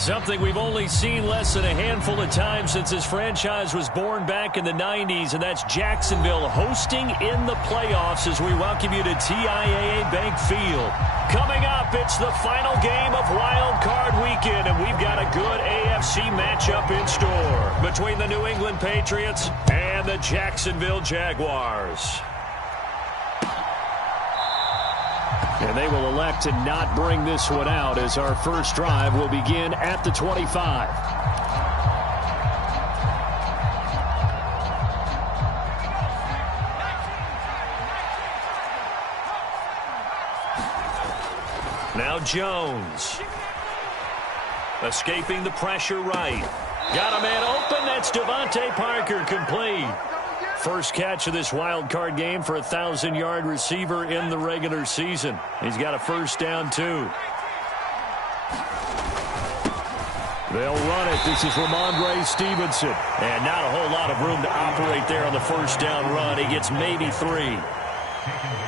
Something we've only seen less than a handful of times since this franchise was born back in the 90s, and that's Jacksonville hosting in the playoffs as we welcome you to TIAA Bank Field. Coming up, it's the final game of Wildcard Weekend, and we've got a good AFC matchup in store between the New England Patriots and the Jacksonville Jaguars. And they will elect to not bring this one out as our first drive will begin at the 25. Now Jones. Escaping the pressure right. Got a man open. That's Devontae Parker, complete. First catch of this wild card game for a 1,000-yard receiver in the regular season. He's got a first down, too. They'll run it. This is Ramondre Stevenson. And not a whole lot of room to operate there on the first down run. He gets maybe 3.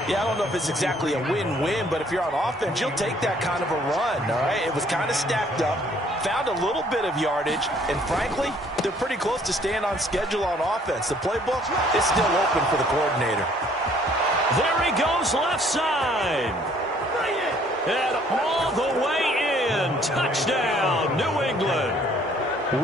Yeah, I don't know if it's exactly a win-win, but if you're on offense, you'll take that kind of a run, all right? It was kind of stacked up, found a little bit of yardage, and frankly, they're pretty close to staying on schedule on offense. The playbook is still open for the coordinator. There he goes, left side. And all the way in. Touchdown, New England.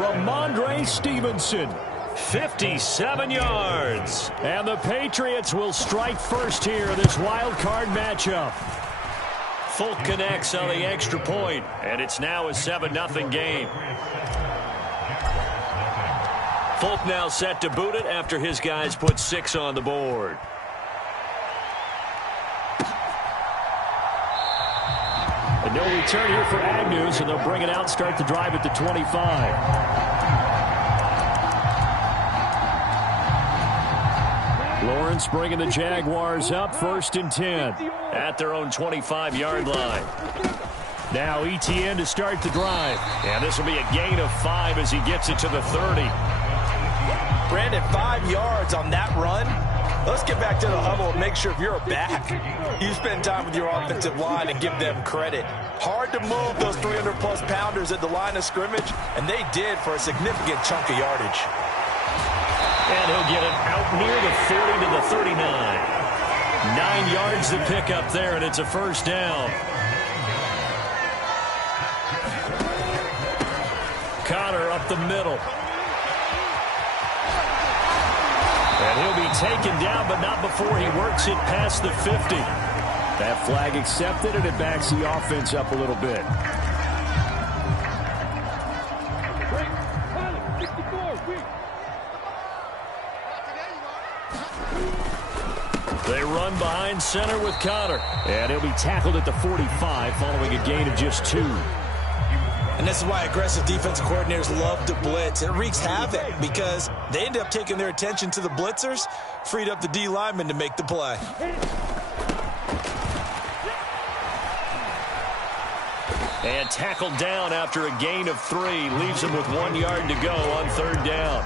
Ramondre Stevenson. 57 yards. And the Patriots will strike first here in this wild card matchup. Folk connects on the extra point, and it's now a 7-0 game. Folk now set to boot it after his guys put 6 on the board. And no return here for Agnew, so they'll bring it out and start the drive at the 25. Lawrence bringing the Jaguars up, 1st and 10 at their own 25-yard line. Now Etienne to start the drive. And this will be a gain of 5 as he gets it to the 30. Brandon, 5 yards on that run. Let's get back to the huddle and make sure if you're a back, you spend time with your offensive line and give them credit. Hard to move those 300-plus pounders at the line of scrimmage, and they did for a significant chunk of yardage. And he'll get it out near the 40 to the 39. 9 yards to pick up there, and it's a first down. Connor up the middle. And he'll be taken down, but not before he works it past the 50. That flag accepted, and it backs the offense up a little bit. They run behind center with Connor. And he'll be tackled at the 45 following a gain of just 2. And this is why aggressive defensive coordinators love to blitz. It wreaks havoc because they end up taking their attention to the blitzers, freed up the D lineman to make the play. And tackled down after a gain of 3. Leaves him with 1 yard to go on 3rd down.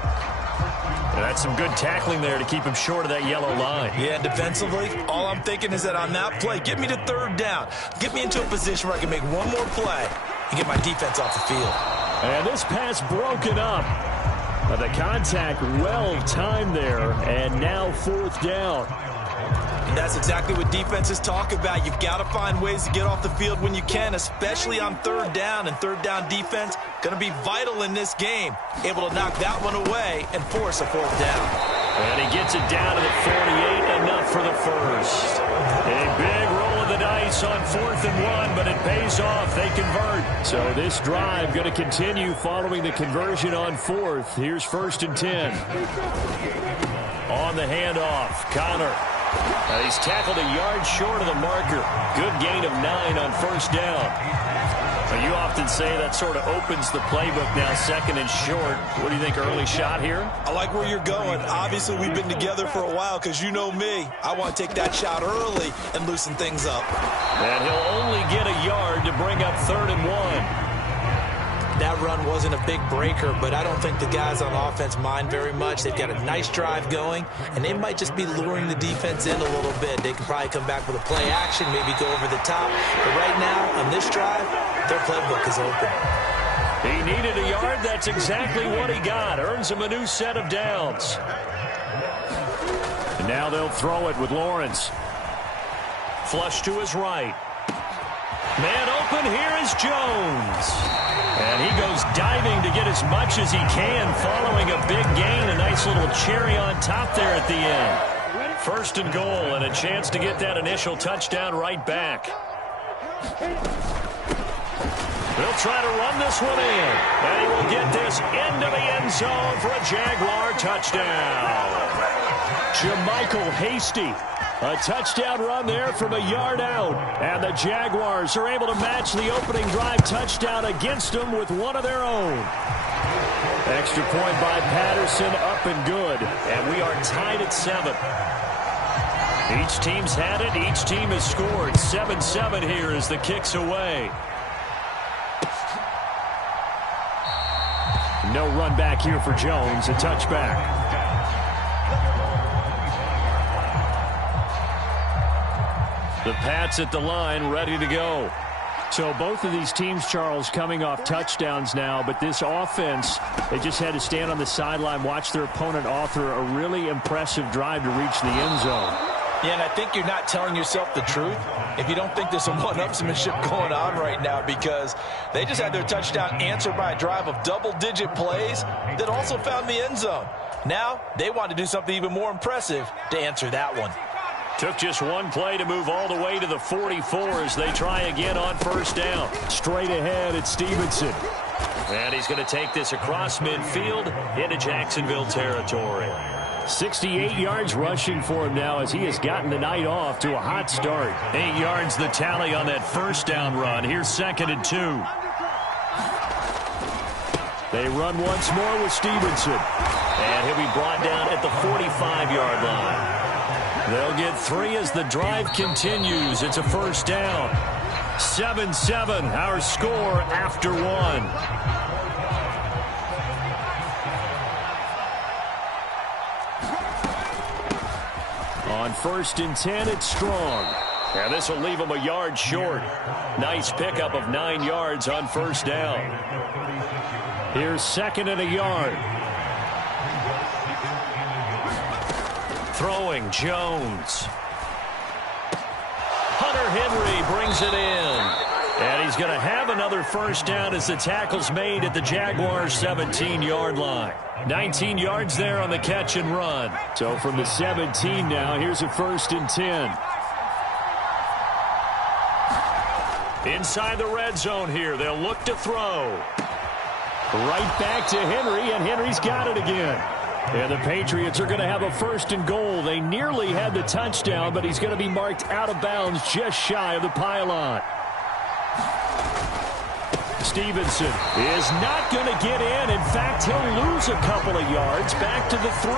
And that's some good tackling there to keep him short of that yellow line. Yeah, defensively, all I'm thinking is that on that play, get me to 3rd down. Get me into a position where I can make one more play and get my defense off the field. And this pass broken up. The contact well timed there, and now 4th down. And that's exactly what defenses talk about. You've got to find ways to get off the field when you can, especially on 3rd down. And 3rd down defense going to be vital in this game. Able to knock that one away and force a 4th down. And he gets it down to the 48, enough for the first. A big roll of the dice on 4th and 1, but it pays off. They convert. So this drive going to continue following the conversion on 4th. Here's 1st and 10. On the handoff, Connor. He's tackled a yard short of the marker. Good gain of 9 on 1st down. You often say that sort of opens the playbook now, 2nd and short. What do you think, early shot here? I like where you're going. Obviously, we've been together for a while because you know me. I want to take that shot early and loosen things up. And he'll only get a yard to bring up 3rd and 1. That run wasn't a big breaker, but I don't think the guys on offense mind very much. They've got a nice drive going, and they might just be luring the defense in a little bit. They can probably come back with a play action, maybe go over the top. But right now, on this drive, their playbook is open. He needed a yard. That's exactly what he got. Earns him a new set of downs. And now they'll throw it with Lawrence. Flush to his right. Man open. Here is Jones. And he goes diving to get as much as he can following a big gain. A nice little cherry on top there at the end. First and goal and a chance to get that initial touchdown right back. They'll try to run this one in. And he will get this into the end zone for a Jaguar touchdown. Jermichael Hasty. A touchdown run there from a yard out. And the Jaguars are able to match the opening drive touchdown against them with one of their own. Extra point by Patterson, up and good. And we are tied at 7. Each team's had it. Each team has scored. 7-7 here as the kick's away. No run back here for Jones. A touchback. The Pats at the line, ready to go. So both of these teams, Charles, coming off touchdowns now, but this offense, they just had to stand on the sideline, watch their opponent author a really impressive drive to reach the end zone. Yeah, and I think you're not telling yourself the truth if you don't think there's some one-upsmanship going on right now, because they just had their touchdown answered by a drive of double-digit plays that also found the end zone. Now they want to do something even more impressive to answer that one. Took just one play to move all the way to the 44 as they try again on first down. Straight ahead at Stevenson. And he's going to take this across midfield into Jacksonville territory. 68 yards rushing for him now as he has gotten the night off to a hot start. 8 yards the tally on that first down run. Here's 2nd and 2. They run once more with Stevenson. And he'll be brought down at the 45-yard line. They'll get 3 as the drive continues. It's a first down. 7-7, our score after 1. On 1st and 10, it's Strong. And this will leave him a yard short. Nice pickup of 9 yards on first down. Here's 2nd and a yard. Throwing Jones. Hunter Henry brings it in. And he's going to have another first down as the tackle's made at the Jaguars' 17-yard line. 19 yards there on the catch and run. So from the 17 now, here's a 1st and 10. Inside the red zone here, they'll look to throw. Right back to Henry, and Henry's got it again. And the Patriots are going to have a 1st and goal. They nearly had the touchdown, but he's going to be marked out of bounds just shy of the pylon. Stevenson is not going to get in. In fact, he'll lose a couple of yards back to the 3.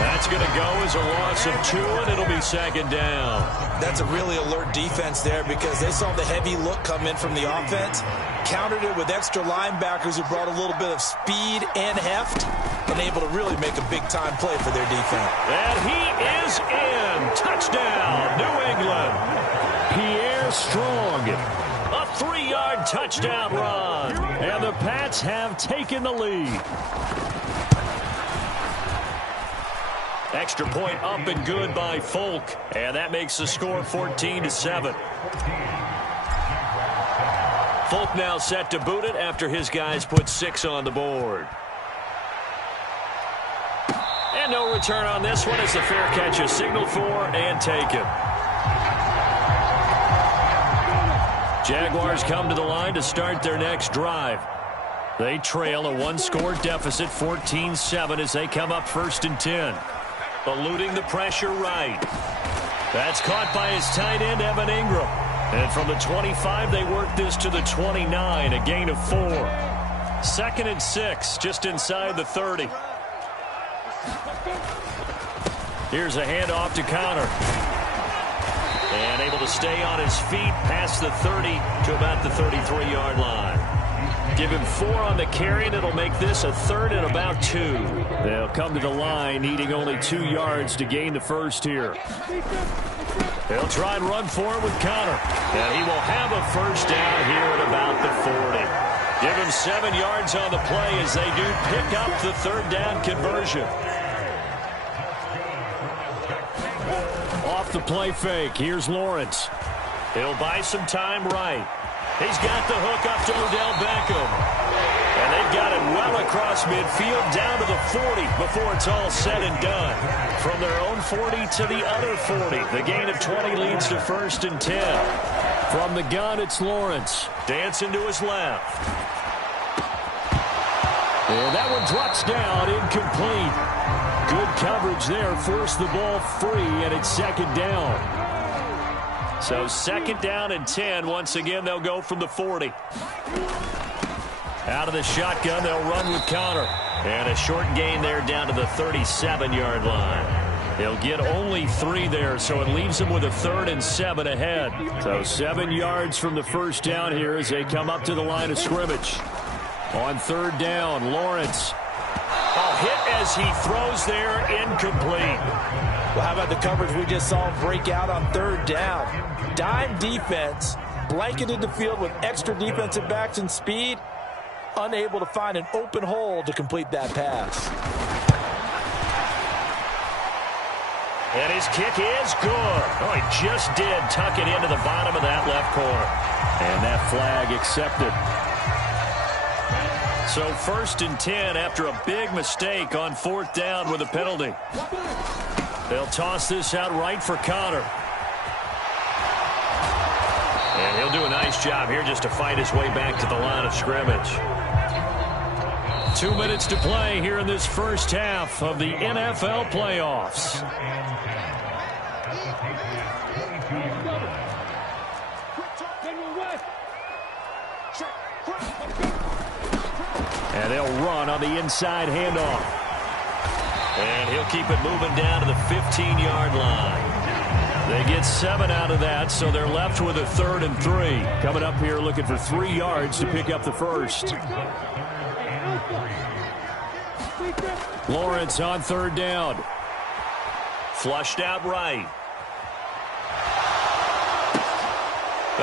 That's going to go as a loss of 2, and it'll be 2nd down. That's a really alert defense there because they saw the heavy look come in from the offense, countered it with extra linebackers who brought a little bit of speed and heft, and able to really make a big-time play for their defense. And he is in. Touchdown, New England. Pierre Strong. A 3-yard touchdown run. And the Pats have taken the lead. Extra point up and good by Folk. And that makes the score 14-7. Folk now set to boot it after his guys put 6 on the board. And no return on this one as the fair catch is signaled for and taken. Jaguars come to the line to start their next drive. They trail a 1-score deficit, 14-7, as they come up 1st and 10. Eluding the pressure right. That's caught by his tight end, Evan Ingram. And from the 25, they work this to the 29, a gain of 4. 2nd and 6, just inside the 30. Here's a handoff to Connor. And able to stay on his feet past the 30 to about the 33-yard line. Give him 4 on the carry, and it'll make this a 3rd and about 2. They'll come to the line, needing only 2 yards to gain the first here. They'll try and run for it with Connor. And he will have a first down here at about the 40. Give him 7 yards on the play as they do pick up the third down conversion. Off the play fake, here's Lawrence. He'll buy some time right. He's got the hook up to Odell Beckham. And they've got it well across midfield down to the 40 before it's all said and done. From their own 40 to the other 40. The gain of 20 leads to 1st and 10. From the gun, it's Lawrence. Dancing to his left. And that one drops down, incomplete. Good coverage there, forced the ball free, and it's 2nd down. So 2nd down and 10. Once again, they'll go from the 40. Out of the shotgun, they'll run with Connor. And a short gain there down to the 37-yard line. They'll get only 3 there, so it leaves them with a 3rd and 7 ahead. So 7 yards from the first down here as they come up to the line of scrimmage. On 3rd down, Lawrence. Hit as he throws there, incomplete. Well, how about the coverage we just saw break out on 3rd down? Dime defense, blanketed the field with extra defensive backs and speed, unable to find an open hole to complete that pass. And his kick is good. Oh, he just did tuck it into the bottom of that left corner. And that flag accepted. So 1st and 10 after a big mistake on 4th down with a penalty. They'll toss this out right for Connor. And he'll do a nice job here just to fight his way back to the line of scrimmage. 2 minutes to play here in this first half of the NFL playoffs. And they'll run on the inside handoff. And he'll keep it moving down to the 15-yard line. They get 7 out of that, so they're left with a 3rd and 3. Coming up here looking for 3 yards to pick up the first. Lawrence on 3rd down. Flushed out right.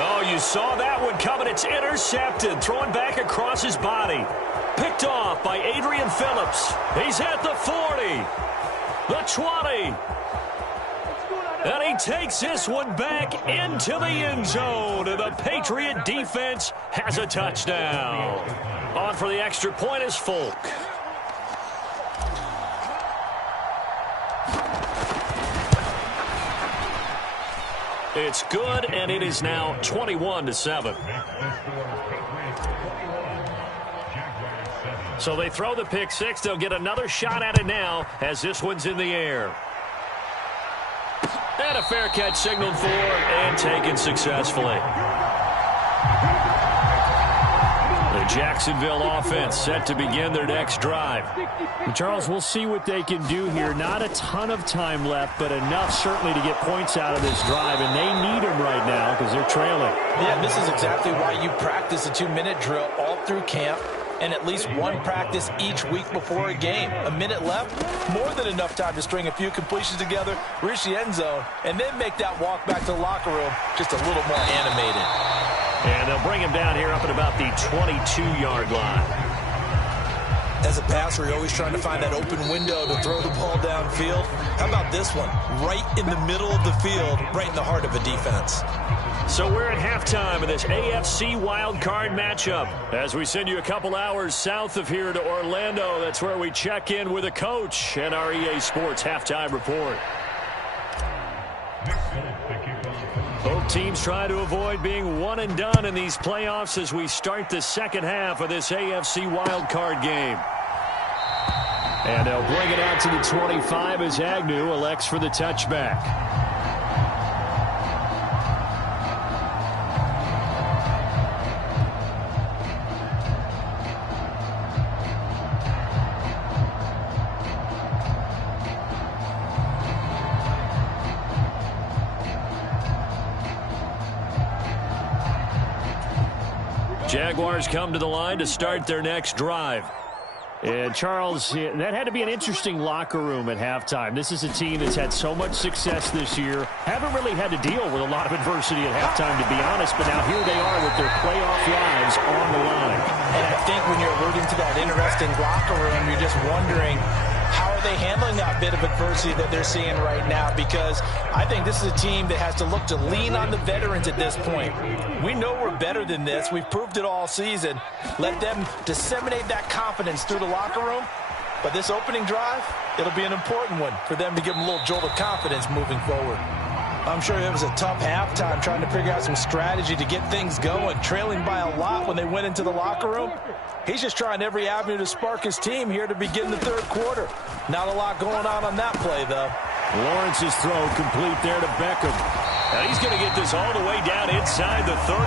Oh, you saw that one coming. It's intercepted. Throwing back across his body. Picked off by Adrian Phillips. He's at the 40. The 20. And he takes this one back into the end zone. And the Patriot defense has a touchdown. On for the extra point is Folk. It's good, and it is now 21-7. So they throw the pick six. They'll get another shot at it now as this one's in the air. And a fair catch signaled for and taken successfully. The Jacksonville offense set to begin their next drive. And Charles, we'll see what they can do here. Not a ton of time left, but enough certainly to get points out of this drive. And they need them right now because they're trailing. Yeah, this is exactly why you practice a 2-minute drill all through camp. And at least one practice each week before a game. A minute left, more than enough time to string a few completions together, reach the end zone, and then make that walk back to the locker room just a little more animated. And they'll bring him down here up at about the 22-yard line. As a passer, you're always trying to find that open window to throw the ball downfield. How about this one? Right in the middle of the field, right in the heart of a defense. So we're at halftime of this AFC Wildcard matchup. As we send you a couple hours south of here to Orlando, that's where we check in with a coach and our EA Sports halftime report. Both teams try to avoid being one and done in these playoffs as we start the second half of this AFC Wildcard game. And they'll bring it out to the 25 as Agnew elects for the touchback. Jaguars come to the line to start their next drive. And, Charles, that had to be an interesting locker room at halftime. This is a team that's had so much success this year. Haven't really had to deal with a lot of adversity at halftime, to be honest. But now here they are with their playoff lives on the line. And I think when you're alluding to that interesting locker room, you're just wondering, how are they handling that bit of adversity that they're seeing right now? Because I think this is a team that has to look to lean on the veterans at this point. We know we're better than this. We've proved it all season. Let them disseminate that confidence through the locker room. But this opening drive, it'll be an important one for them to give them a little jolt of confidence moving forward. I'm sure it was a tough halftime trying to figure out some strategy to get things going, trailing by a lot when they went into the locker room. He's just trying every avenue to spark his team here to begin the third quarter. Not a lot going on that play, though. Lawrence's throw complete there to Beckham. And he's going to get this all the way down inside the 35.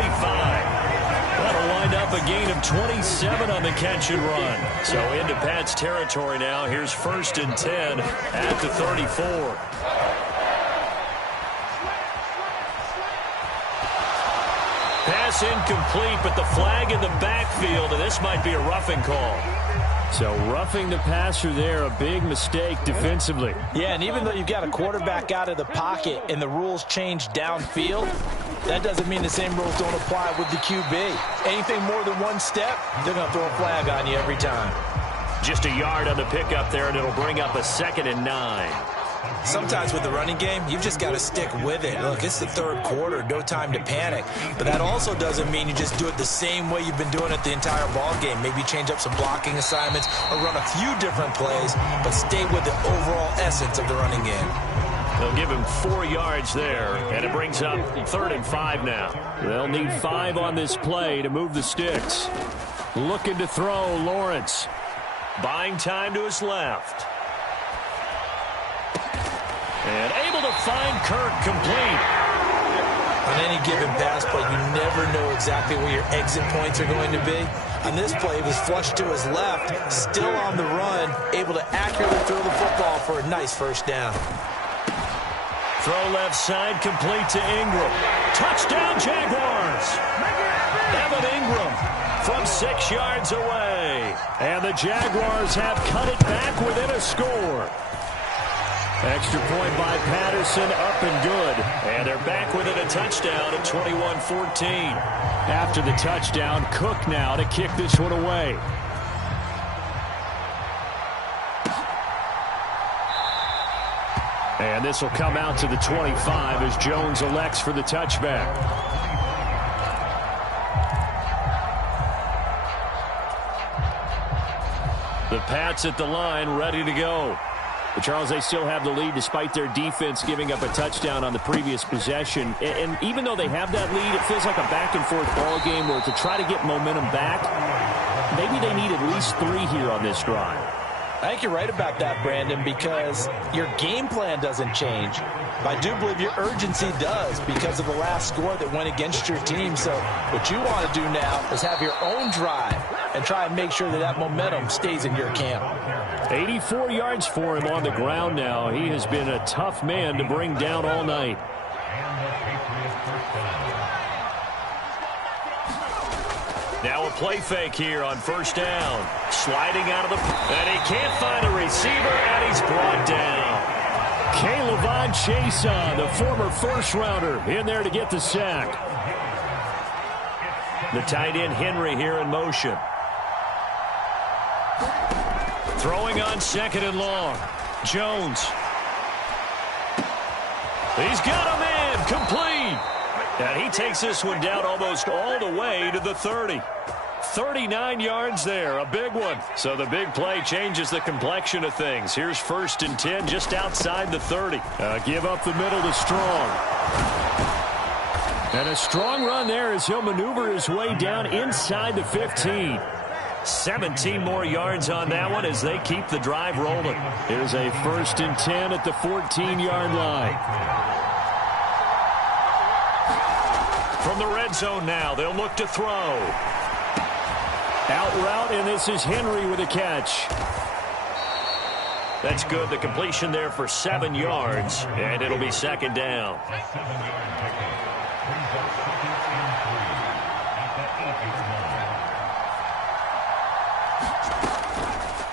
That'll wind up a gain of 27 on the catch and run. So into Pat's territory now. Here's 1st and 10 at the 34. Pass incomplete, but the flag in the backfield, and this might be a roughing call. So roughing the passer there, a big mistake defensively. Yeah, and even though you've got a quarterback out of the pocket and the rules change downfield, that doesn't mean the same rules don't apply with the QB. Anything more than one step, they're going to throw a flag on you every time. Just a yard on the pickup there, and it'll bring up a 2nd and 9. Sometimes with the running game, you've just got to stick with it. Look, it's the third quarter, no time to panic. But that also doesn't mean you just do it the same way you've been doing it the entire ball game. Maybe change up some blocking assignments or run a few different plays, but stay with the overall essence of the running game. They'll give him 4 yards there, and it brings up 3rd and 5 now. They'll need 5 on this play to move the sticks. Looking to throw, Lawrence. Buying time to his left. And able to find Kirk complete. On any given pass play, you never know exactly where your exit points are going to be. On this play, he was flushed to his left, still on the run, able to accurately throw the football for a nice 1st down. Throw left side, complete to Ingram. Touchdown, Jaguars! Evan Ingram from 6 yards away. And the Jaguars have cut it back within a score. Extra point by Patterson, up and good. And they're back within a touchdown at 21-14. After the touchdown, Cook now to kick this one away. And this will come out to the 25 as Jones elects for the touchback. The Pats at the line, ready to go. But Charles, they still have the lead despite their defense giving up a touchdown on the previous possession. And even though they have that lead, it feels like a back-and-forth ball game where to try to get momentum back, maybe they need at least 3 here on this drive. I think you're right about that, Brandon, because your game plan doesn't change. But I do believe your urgency does because of the last score that went against your team. So what you want to do now is have your own drive and try and make sure that that momentum stays in your camp. 84 yards for him on the ground now. He has been a tough man to bring down all night. Now a play fake here on 1st down. Sliding out of the... And he can't find a receiver, and he's brought down. Caleb Chason, the former 1st-rounder, in there to get the sack. The tight end Henry here in motion. Throwing on 2nd and long. Jones. He's got a man complete. And he takes this one down almost all the way to the 30. 39 yards there, a big one. So the big play changes the complexion of things. Here's 1st and 10 just outside the 30. Give up the middle to Strong. And a strong run there as he'll maneuver his way down inside the 15. 17 more yards on that one as they keep the drive rolling. Here's a 1st and 10 at the 14-yard line. From the red zone now, they'll look to throw. Out route, and this is Henry with a catch. That's good. The completion there for 7 yards, and it'll be 2nd down.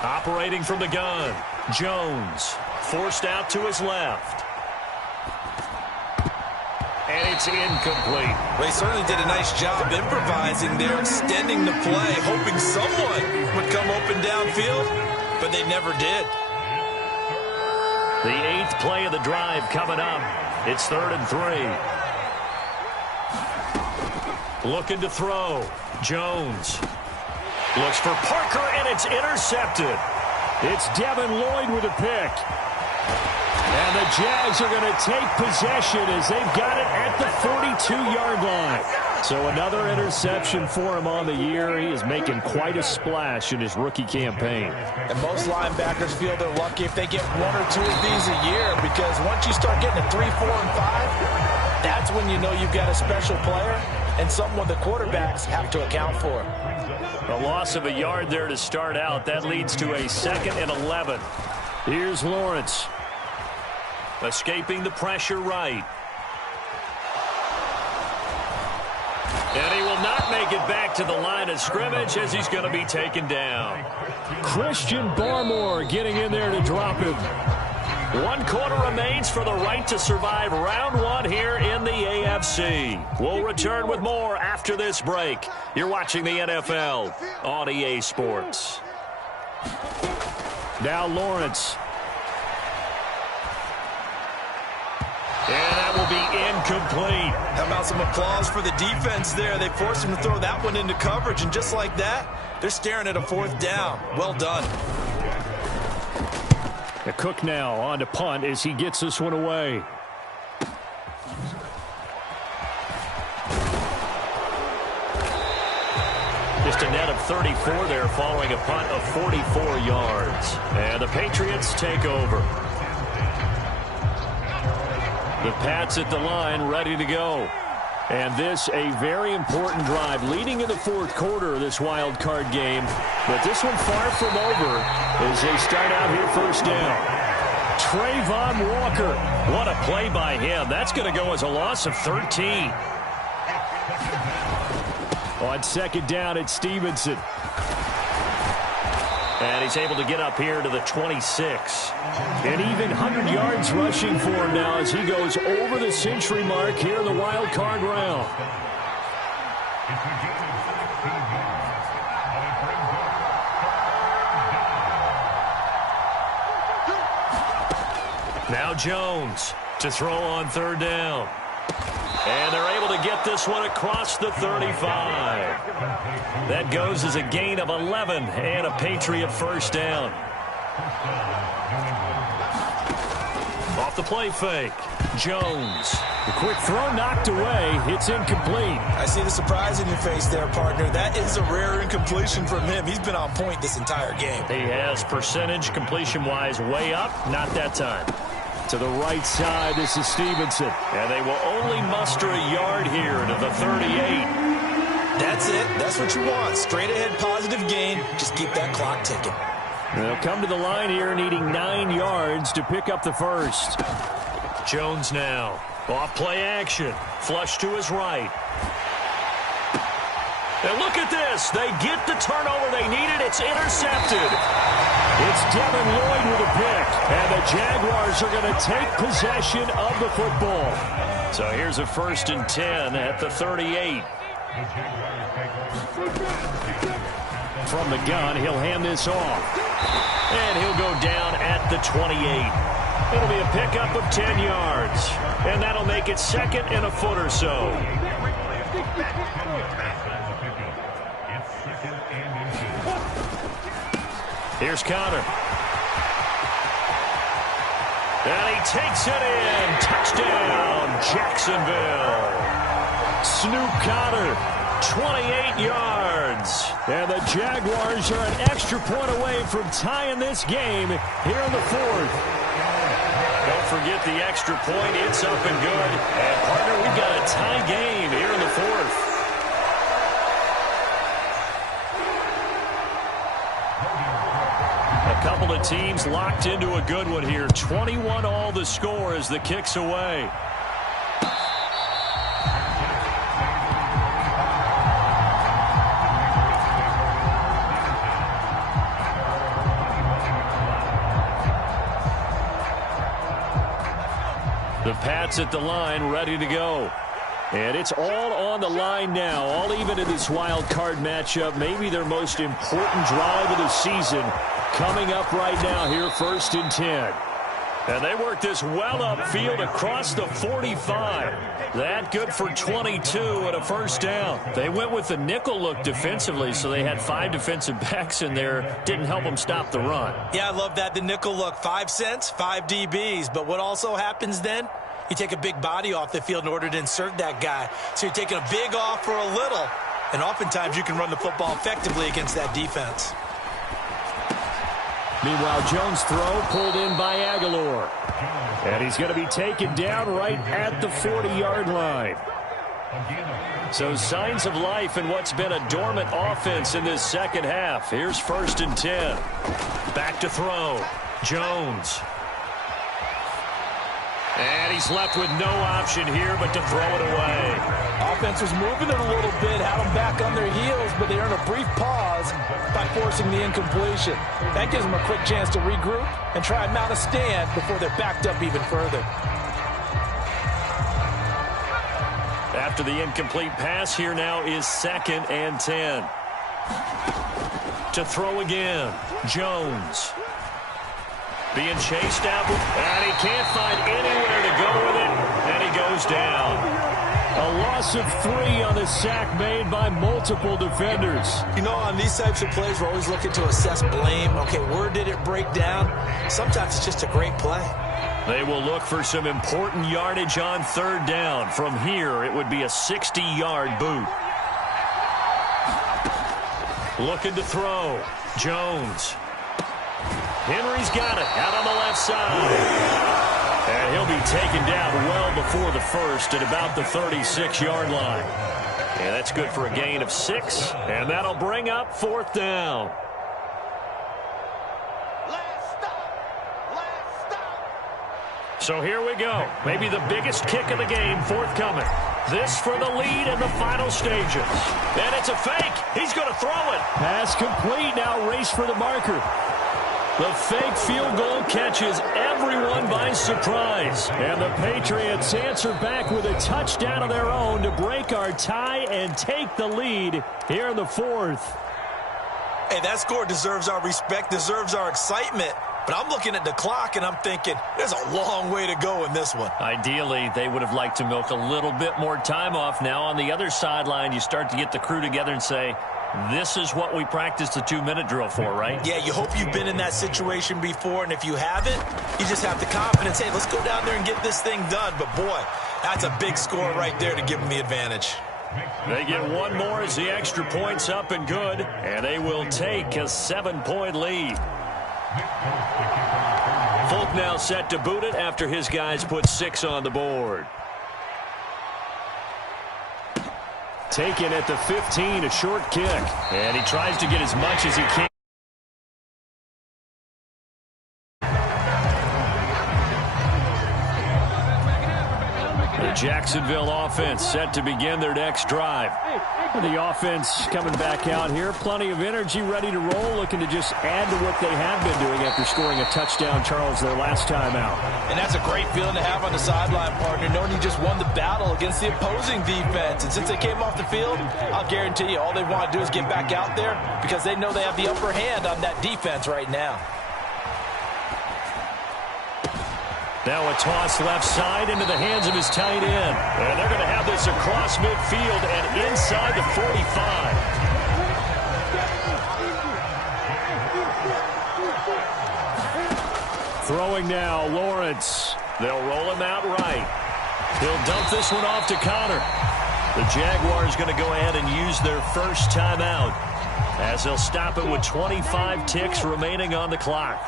Operating from the gun, Jones forced out to his left. And it's incomplete. Well, he certainly did a nice job improvising there, extending the play, hoping someone would come open downfield, but they never did. The 8th play of the drive coming up. It's 3rd and 3. Looking to throw. Jones looks for Parker, and it's intercepted. It's Devin Lloyd with a pick. And the Jags are going to take possession as they've got it at the 42-yard line. So another interception for him on the year. He is making quite a splash in his rookie campaign. And most linebackers feel they're lucky if they get 1 or 2 of these a year, because once you start getting to 3, 4, and 5, that's when you know you've got a special player and someone the quarterbacks have to account for. A loss of a yard there to start out. That leads to a 2nd and 11. Here's Lawrence. Escaping the pressure right. And he will not make it back to the line of scrimmage as he's going to be taken down. Christian Barmore getting in there to drop him. 1 quarter remains for the right to survive round 1 here in the AFC. We'll return with more after this break. You're watching the NFL on EA Sports. Now Lawrence. And that will be incomplete. How about some applause for the defense there? They forced him to throw that one into coverage, and just like that, they're staring at a 4th down. Well done. The Cook now on to punt as he gets this one away. Just a net of 34 there following a punt of 44 yards. And the Patriots take over. The Pats at the line ready to go. And this a very important drive leading in the 4th quarter of this wild card game. But this one far from over as they start out here 1st down. Trayvon Walker. What a play by him. That's going to go as a loss of 13. On 2nd down, it's Stevenson. And he's able to get up here to the 26. And even 100 yards rushing for him now as he goes over the century mark here in the wild card round. Now Jones to throw on 3rd down. And they're able to get this one across the 35. That goes as a gain of 11 and a Patriot 1st down. Off the play fake. Jones. The quick throw knocked away. It's incomplete. I see the surprise in your face there, partner. That is a rare incompletion from him. He's been on point this entire game. He has percentage completion-wise way up. Not that time. To the right side, this is Stevenson. And they will only muster a yard here to the 38. That's it. That's what you want. Straight ahead positive gain. Just keep that clock ticking. They'll come to the line here needing 9 yards to pick up the 1st. Jones now. Off play action. Flush to his right. And look at this. They get the turnover they needed. It's intercepted. It's Devin Lloyd with a pick. And the Jaguars are going to take possession of the football. So here's a 1st and 10 at the 38. From the gun, he'll hand this off. And he'll go down at the 28. It'll be a pickup of 10 yards. And that'll make it 2nd and a foot or so. Here's Connor. And he takes it in. Touchdown, Jacksonville. Snoop Connor, 28 yards. And the Jaguars are an extra point away from tying this game here in the 4th. Don't forget the extra point. It's up and good. And, partner, we've got a tie game here in the 4th. A couple of teams locked into a good one here. 21 all the score as the kick's away. The Pats at the line, ready to go. And it's all on the line now, all even in this wild card matchup. Maybe their most important drive of the season coming up right now here, 1st and 10. And they work this well upfield across the 45. That good for 22 and a first down. They went with the nickel look defensively, so they had 5 defensive backs in there. Didn't help them stop the run. Yeah, I love that, the nickel look. 5 cents, 5 DBs. But what also happens then? You take a big body off the field in order to insert that guy. So you're taking a big off for a little. And oftentimes you can run the football effectively against that defense. Meanwhile, Jones' throw pulled in by Aguilar. And he's going to be taken down right at the 40-yard line. So signs of life in what's been a dormant offense in this second half. Here's 1st and 10. Back to throw. Jones. And he's left with no option here but to throw it away. Offense was moving it a little bit, had them back on their heels, but they earned a brief pause by forcing the incompletion. That gives them a quick chance to regroup and try and mount a stand before they're backed up even further. After the incomplete pass, here now is 2nd and 10. To throw again, Jones. Being chased out, and he can't find anywhere to go with it, and he goes down. A loss of 3 on the sack made by multiple defenders. You know, on these types of plays, we're always looking to assess blame. Okay, where did it break down? Sometimes it's just a great play. They will look for some important yardage on 3rd down. From here, it would be a 60-yard boot. Looking to throw. Jones. Henry's got it out on the left side. And he'll be taken down well before the first at about the 36-yard line. And that's good for a gain of 6. And that'll bring up 4th down. So here we go. Maybe the biggest kick of the game forthcoming. This for the lead in the final stages. And it's a fake. He's going to throw it. Pass complete. Now race for the marker. The fake field goal catches everyone by surprise. And the Patriots answer back with a touchdown of their own to break our tie and take the lead here in the 4th. Hey, that score deserves our respect, deserves our excitement. But I'm looking at the clock and I'm thinking there's a long way to go in this one. Ideally, they would have liked to milk a little bit more time off. Now on the other sideline, you start to get the crew together and say, this is what we practiced the 2-minute drill for, right? Yeah, you hope you've been in that situation before, and if you haven't, you just have the confidence, hey, let's go down there and get this thing done. But, boy, that's a big score right there to give them the advantage. They get one more as the extra point's up and good, and they will take a 7-point lead. Folk now set to boot it after his guys put 6 on the board. Taken at the 15, a short kick. And he tries to get as much as he can. The Jacksonville offense set to begin their next drive. The offense coming back out here. Plenty of energy, ready to roll, looking to just add to what they have been doing after scoring a touchdown, Charles, their last time out. And that's a great feeling to have on the sideline, partner, knowing you just won the battle against the opposing defense. And since they came off the field, I'll guarantee you all they want to do is get back out there because they know they have the upper hand on that defense right now. Now a toss left side into the hands of his tight end. And they're going to have this across midfield and inside the 45. Throwing now, Lawrence. They'll roll him out right. He'll dump this one off to Connor. The Jaguars going to go ahead and use their first timeout as they'll stop it with 25 ticks remaining on the clock.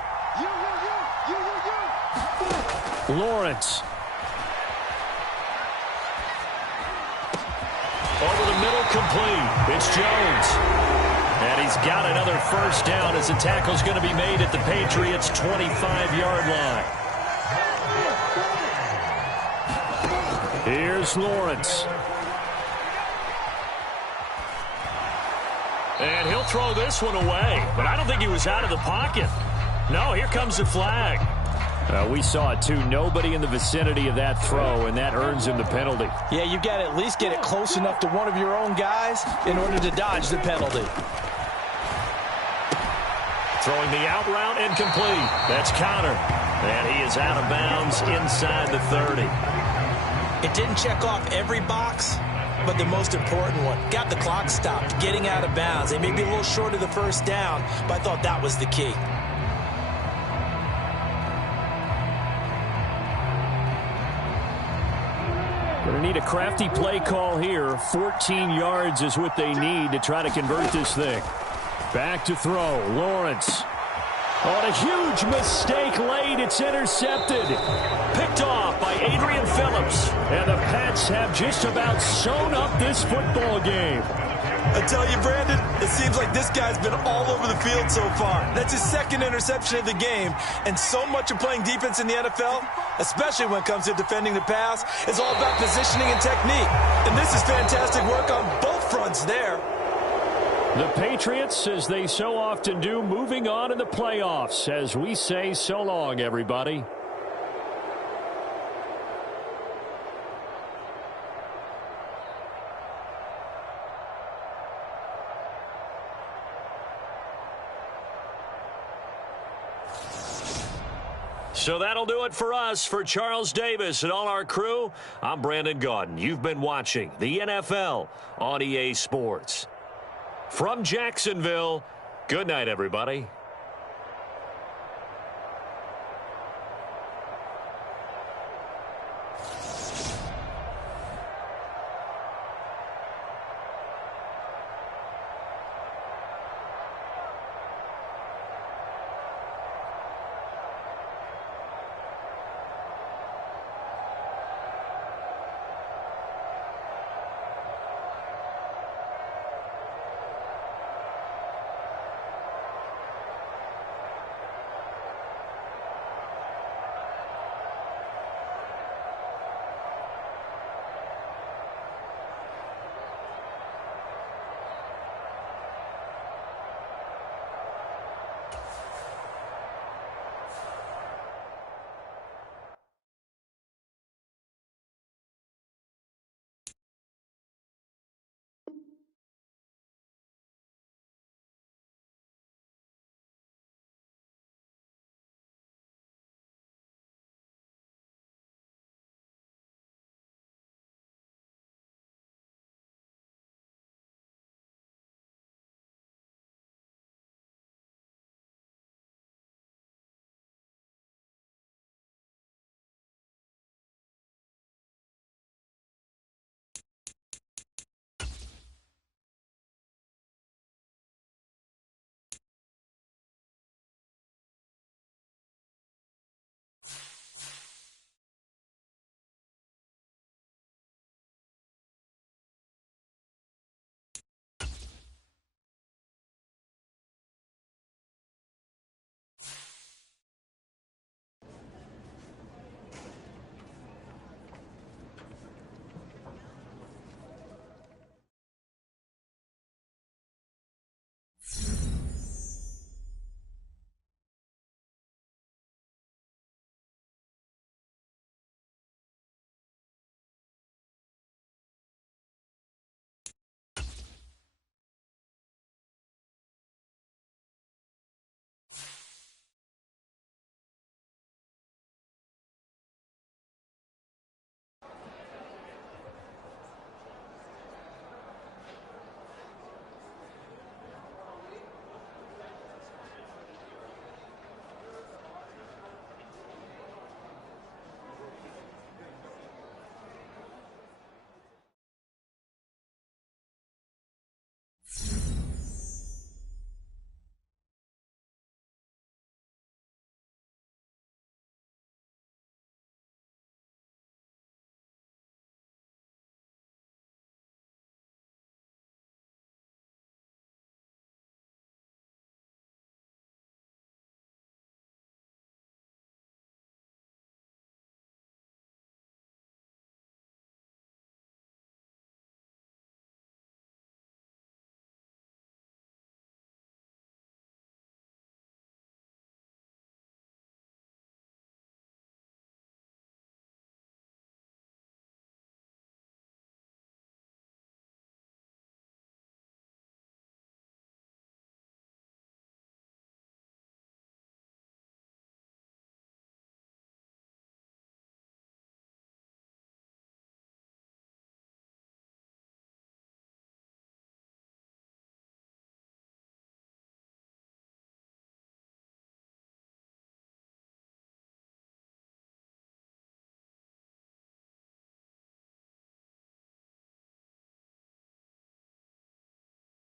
Lawrence. Over the middle, complete. It's Jones. And he's got another first down as the tackle's going to be made at the Patriots' 25-yard line. Here's Lawrence. And he'll throw this one away. But I don't think he was out of the pocket. No, here comes the flag. We saw it, too. Nobody in the vicinity of that throw, and that earns him the penalty. Yeah, you've got to at least get it close enough to one of your own guys in order to dodge the penalty. Throwing the out route, incomplete. That's counter. And he is out of bounds inside the 30. It didn't check off every box, but the most important one. Got the clock stopped, getting out of bounds. They may be a little short of the first down, but I thought that was the key. Going to need a crafty play call here. 14 yards is what they need to try to convert this thing. Back to throw. Lawrence. On a huge mistake late. It's intercepted. Picked off by Adrian Phillips. And the Pats have just about sewn up this football game. I tell you, Brandon, it seems like this guy's been all over the field so far. That's his second interception of the game. And so much of playing defense in the NFL, especially when it comes to defending the pass, is all about positioning and technique. And this is fantastic work on both fronts there. The Patriots, as they so often do, moving on in the playoffs as we say so long, everybody. So that'll do it for us. For Charles Davis and all our crew, I'm Brandon Gaudin. You've been watching the NFL on EA Sports. From Jacksonville, good night, everybody.